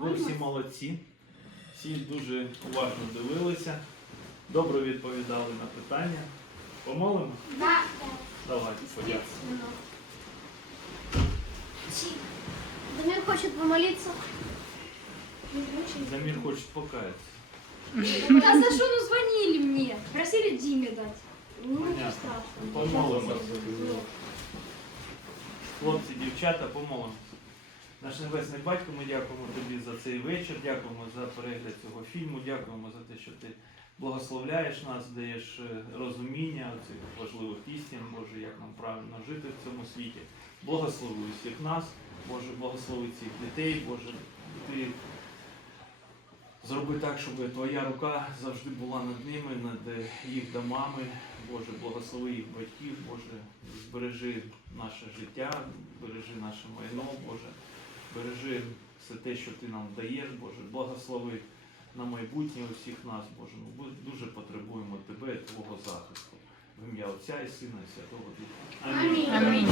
Ви всі молодці, всі дуже уважно дивилися, добре відповідали на питання. Помолимо? Да. Давайте подякуємо. Дамир хочет помолиться. Замір хоче покаятися. А за что ну звонили мне? Просили Диме дать. Ну, Понятно. Помолимося. Хлопці, дівчата, помолимося. Наш Небесний Батько, ми дякуємо тобі за цей вечір, дякуємо за перегляд цього фільму, дякуємо за те, що ти благословляєш нас, даєш е, розуміння цих важливих істин, Боже, як нам правильно жити в цьому світі. Благослови всіх нас, Боже, благослови цих дітей, Боже, ти зроби так, щоб твоя рука завжди була над ними, над е, їх домами. Боже, благослови їх батьків, Боже, збережи наше життя, бережи наше майно, Боже, бережи все те, що ти нам даєш, Боже, благослови на майбутнє усіх нас, Боже. Ми дуже потребуємо Тебе, Твого захисту. В ім'я Отця і Сина і Святого Духа. Амінь. Амінь.